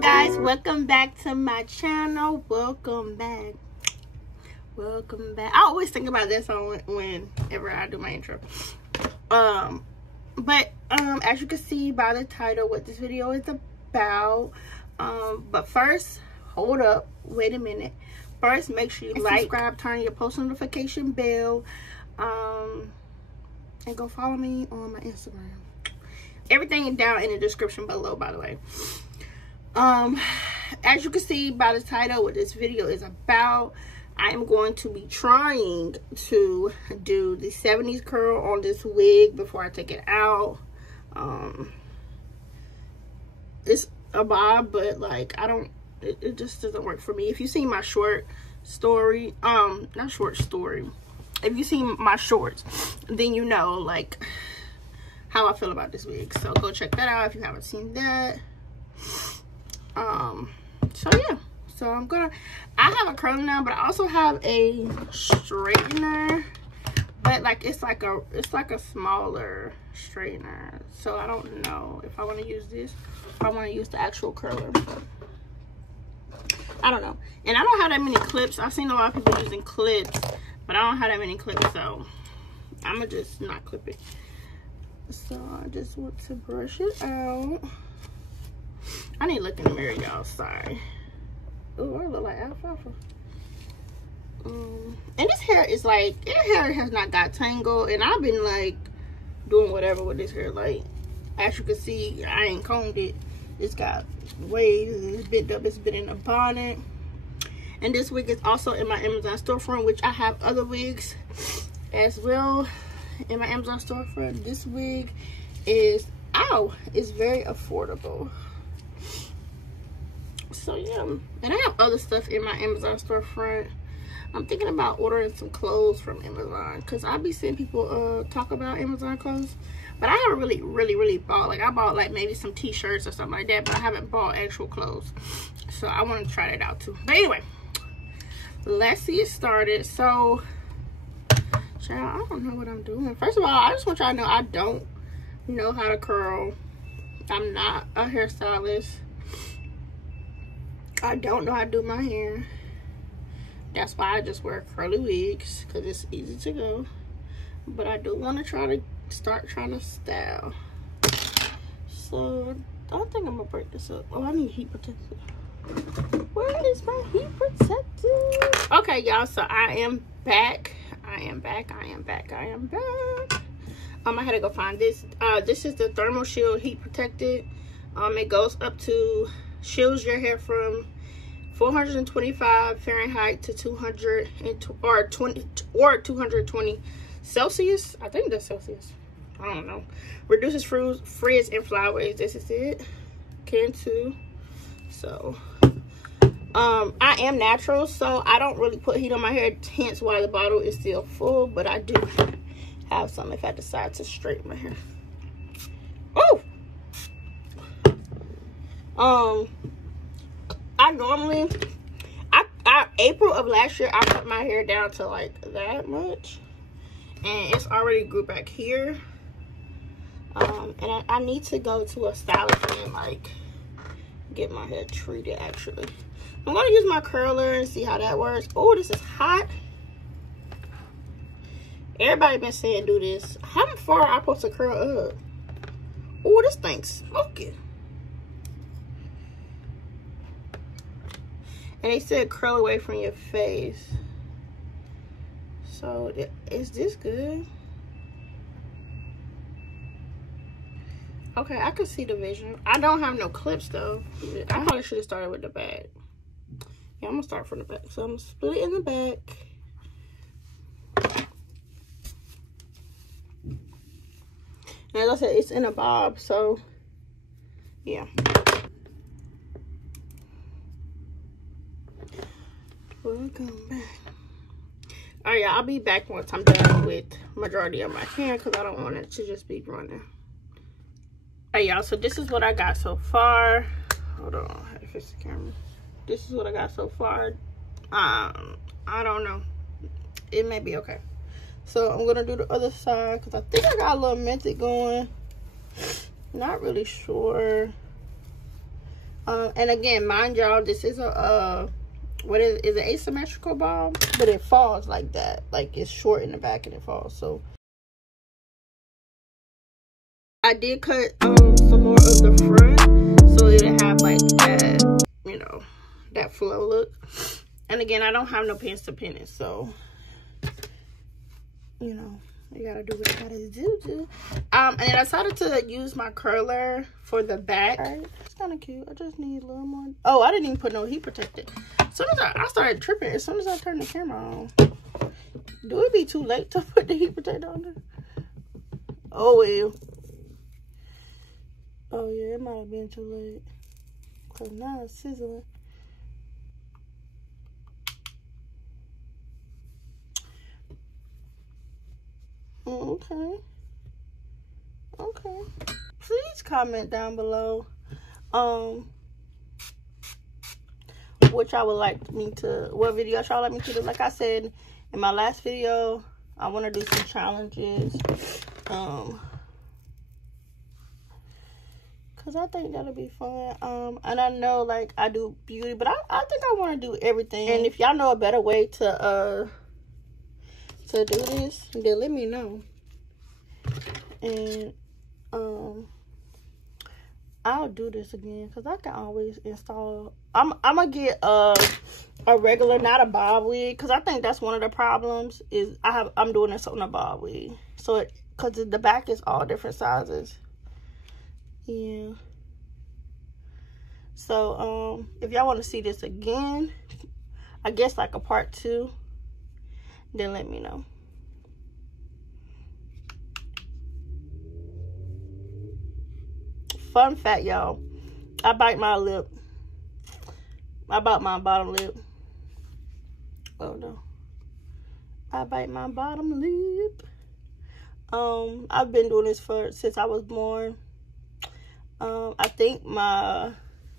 Guys, welcome back to my channel. Welcome back. I always think about this song whenever I do my intro. But as you can see by the title what this video is about, but first, hold up, wait a minute. First, make sure you like, subscribe, turn your post notification bell, and go follow me on my Instagram. Everything is down in the description below, by the way. As you can see by the title what this video is about, I am going to be trying to do the 70s curl on this wig before I take it out. It's a bob, but like it just doesn't work for me. If you see my short story, not short story, if you see my shorts, then you know like how I feel about this wig. So go check that out if you haven't seen that. So yeah, so I have a curler now, but I also have a straightener, but like it's like a smaller straightener, so I don't know if I want to use this, if I want to use the actual curler. I don't know. And I don't have that many clips. I've seen a lot of people using clips, but I don't have that many clips, so I'm gonna just not clip it. So I just want to brush it out. I need to look in the mirror, y'all. Sorry. Oh, I look like alfalfa. And this hair is like, their hair has not got tangled, and I've been like doing whatever with this hair. Like, as you can see, I ain't combed it. It's got waves, and it's bent up. It's been in a bonnet. And this wig is also in my Amazon storefront, which I have other wigs as well in my Amazon storefront. This wig is, it's very affordable. So yeah, and I have other stuff in my Amazon storefront. I'm thinking about ordering some clothes from Amazon, because I be seeing people talk about Amazon clothes, but I haven't really bought. Like, I bought like maybe some t-shirts or something like that, but I haven't bought actual clothes. So I want to try that out too. But anyway, let's get started. So child, I don't know what I'm doing. First of all, I just want y'all to know I don't know how to curl. I'm not a hairstylist. I don't know how to do my hair. That's why I just wear curly wigs, because it's easy to go. But I do want to start trying to style. So I think I'm gonna break this up. Oh, I need heat protector. Where is my heat protector? Okay, y'all, so I am back. I had to go find this. This is the Thermal Shield Heat Protected. It goes up to, shields your hair from 425 Fahrenheit to 220 Celsius. I think that's Celsius. I don't know. Reduces frizz and flyaways. This is it. Can too. So I am natural, so I don't really put heat on my hair, hence why the bottle is still full, but I do have some if I decide to straighten my hair. Oh! I normally, April of last year, I cut my hair down to like that much, and it's already grew back here. And I need to go to a stylist and like get my hair treated. Actually, I'm gonna use my curler and see how that works. Oh, this is hot. Everybody been saying do this. How far am I supposed to curl up? Oh, this thing's smoking. And they said curl away from your face. So is this good? Okay, I can see the vision. I don't have no clips though. I probably should have started with the back. Yeah, I'm gonna start from the back. So I'm gonna split it in the back. And as I said, it's in a bob, so yeah. Welcome back. Alright, y'all, I'll be back once I'm done with majority of my hair, because I don't want it to just be running. Alright, y'all, so this is what I got so far. Hold on, I had to fix the camera. This is what I got so far. I don't know. It may be okay. So I'm gonna do the other side because I think I got a little method going. Not really sure. And again, mind y'all, this is a what is an asymmetrical ball, but it falls like that. Like it's short in the back and it falls. So I did cut some more of the front so it'll have like that, you know, that flow look. And again, I don't have no pins to pin it, so you know, you gotta do what you gotta do. And I decided to use my curler for the back. Right. It's kind of cute. I just need a little more. Oh, I didn't even put no heat protector. As soon as I started tripping, as soon as I turned the camera on. Do it be too late to put the heat protector on there? Oh well. Oh yeah, it might have been too late. Cause now it's sizzling. Okay. Please comment down below what y'all would like me to, what video y'all like me to do. Like I said in my last video, I want to do some challenges, because I think that'll be fun. And I know like I do beauty, but I think I want to do everything. And if y'all know a better way to do this, then let me know. And I'll do this again because I can always install. I'm gonna get a regular, not a bob wig, because I think that's one of the problems is I'm doing this on a bob wig. So because the back is all different sizes. Yeah. So if y'all want to see this again, I guess like a part 2, then let me know. Fun fact, y'all, I bite my lip. I bite my bottom lip. Oh no. I bite my bottom lip. I've been doing this since I was born. I think my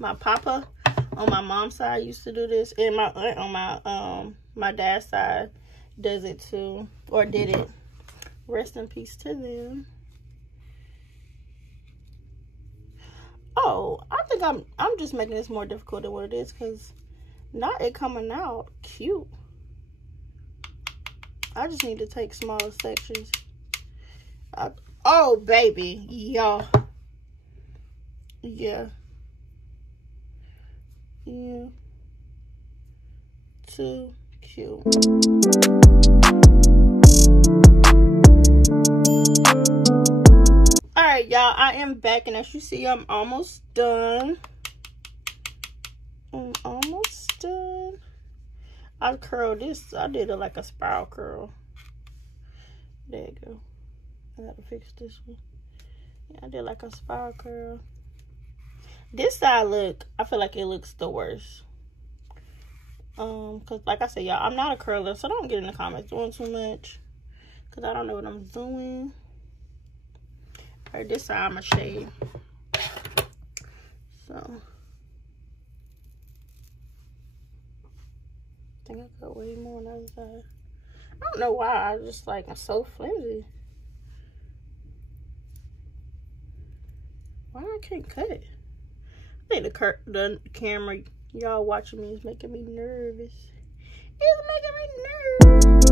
papa on my mom's side used to do this, and my aunt on my dad's side does it too, or did it. Rest in peace to them. Oh, I think I'm just making this more difficult than what it is, because not it coming out cute. I just need to take smaller sections. Oh baby, y'all. Yeah. Too cute. Alright, y'all, I am back, and as you see, I'm almost done. I curled this. I did it like a spiral curl. There you go. I gotta fix this one. Yeah, I did like a spiral curl. This side I feel like it looks the worst. Cause like I said, y'all, I'm not a curler, so don't get in the comments doing too much, cause I don't know what I'm doing. All right, this side I'm gonna shade. So I think I got way more on the other side. I don't know why. I just like, I'm so flimsy. Why I can't cut it? I think the camera y'all watching me is making me nervous. It's making me nervous.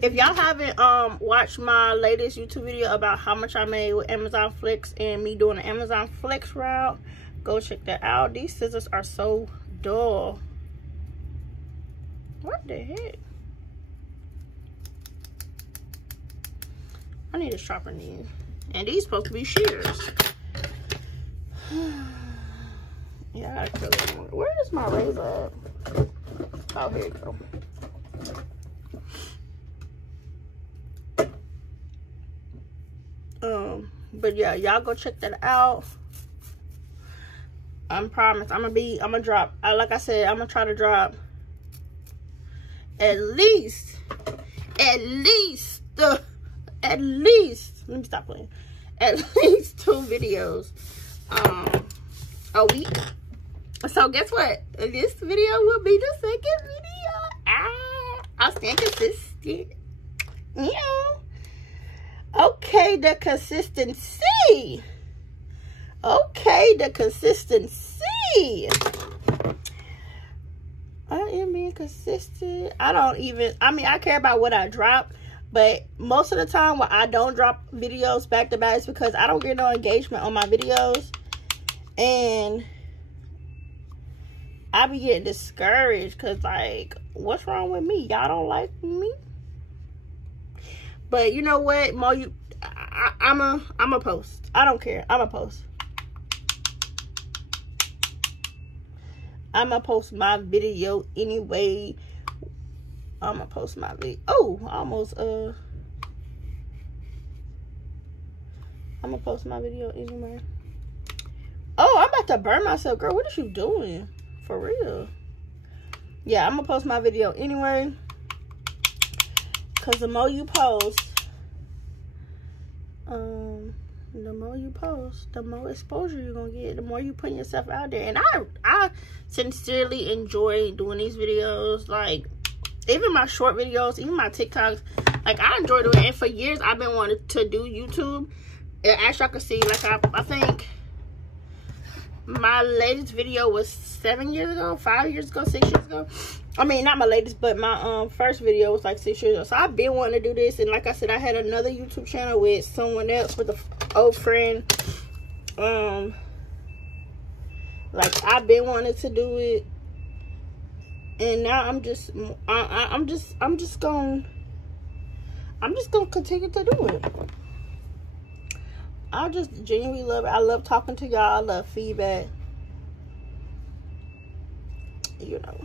If y'all haven't watched my latest YouTube video about how much I made with Amazon Flex and me doing the Amazon Flex route, go check that out. These scissors are so dull. What the heck? I need to sharpen these. And these supposed to be shears. Yeah, I gotta cut it more. Where is my razor at? Oh, here you go. But yeah, y'all go check that out. I promise I'm gonna drop, like I said, I'm gonna try to drop at least, let me stop playing, at least 2 videos a week. So guess what? This video will be the second video Inconsistent. Yeah. Okay, the consistency. Okay, the consistency. I am being consistent. I care about what I drop, but most of the time when I don't drop videos back to back, it's because I don't get no engagement on my videos, and I be getting discouraged because, like, what's wrong with me? Y'all don't like me? But you know what, Mo, I'm a post. I don't care. I'm a post. I'm gonna post my video anyway. I'm gonna post my video. Oh, almost I'm gonna post my video anyway. Oh, I'm about to burn myself, girl. What is you doing? For real? Yeah, I'm gonna post my video anyway. Cause the more you post, the more you post, the more exposure you're gonna get, the more you put yourself out there. And I sincerely enjoy doing these videos, like even my short videos, even my TikToks. Like, I enjoy doing it. And for years I've been wanting to do YouTube. And as y'all can see, like I think my latest video was 7 years ago, 5 years ago, 6 years ago. I mean, not my latest, but my first video was like 6 years ago. So I've been wanting to do this. And like I said, I had another YouTube channel with someone else, with an old friend. Like, I've been wanting to do it. And now I'm just gonna continue to do it. I just genuinely love it. I love talking to y'all. I love feedback. You know.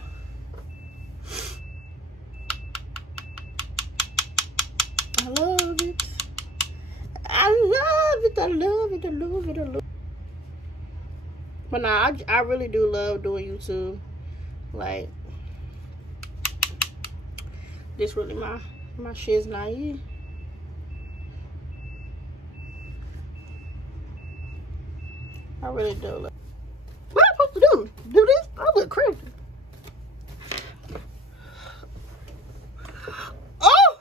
I love it. I love it. I love it. I love it. I love it. But nah, I really do love doing YouTube. Like, this really my shit's naive. I really do love. What am I supposed to do? Do this? I look crazy. Oh!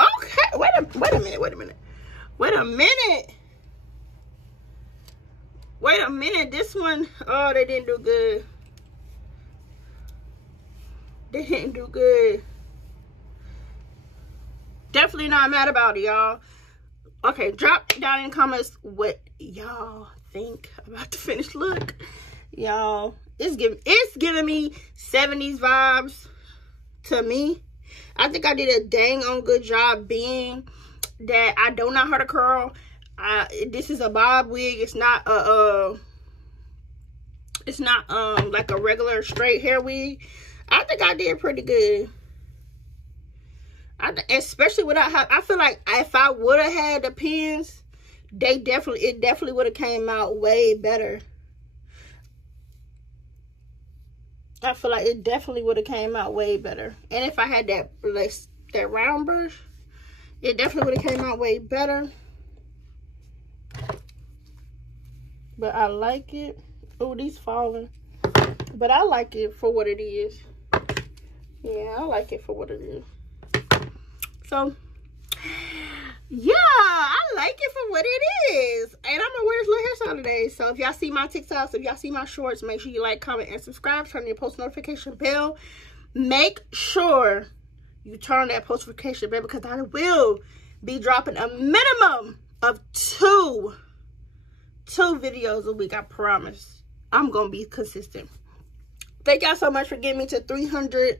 Okay. Wait a minute. This one, oh, they didn't do good. They didn't do good. Definitely not mad about it, y'all. Okay, drop down in the comments what y'all think about the finished look. Y'all, it's giving me 70s vibes to me. I think I did a dang on good job being that I don't know how to curl. This is a bob wig. It's not like a regular straight hair wig. I think I did pretty good. Especially without, I feel like if I would have had the pins, it definitely would have came out way better. I feel like it definitely would have came out way better. And if I had that round brush, it definitely would have came out way better. But I like it. Oh, these falling. But I like it for what it is. Yeah, I like it for what it is. So, yeah, I like it for what it is. And I'm gonna wear this little hairstyle today. So if y'all see my TikToks, if y'all see my shorts, make sure you like, comment, and subscribe. Turn your post notification bell. Make sure you turn that post notification bell, because I will be dropping a minimum of two videos a week. I promise. I'm gonna be consistent. Thank y'all so much for getting me to 300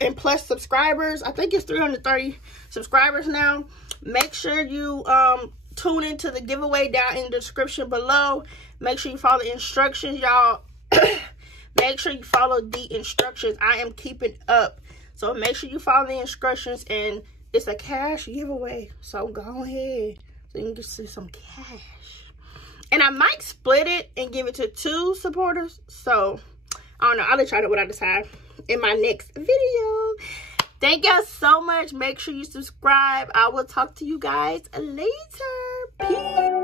and plus subscribers. I think it's 330 subscribers now. Make sure you tune into the giveaway down in the description below. Make sure you follow the instructions, y'all. Make sure you follow the instructions. I am keeping up, so make sure you follow the instructions. And it's a cash giveaway, so go ahead so you can get some cash. And I might split it and give it to 2 supporters. So I don't know. I'll let y'all know what I decide in my next video. Thank y'all so much. Make sure you subscribe. I will talk to you guys later. Peace.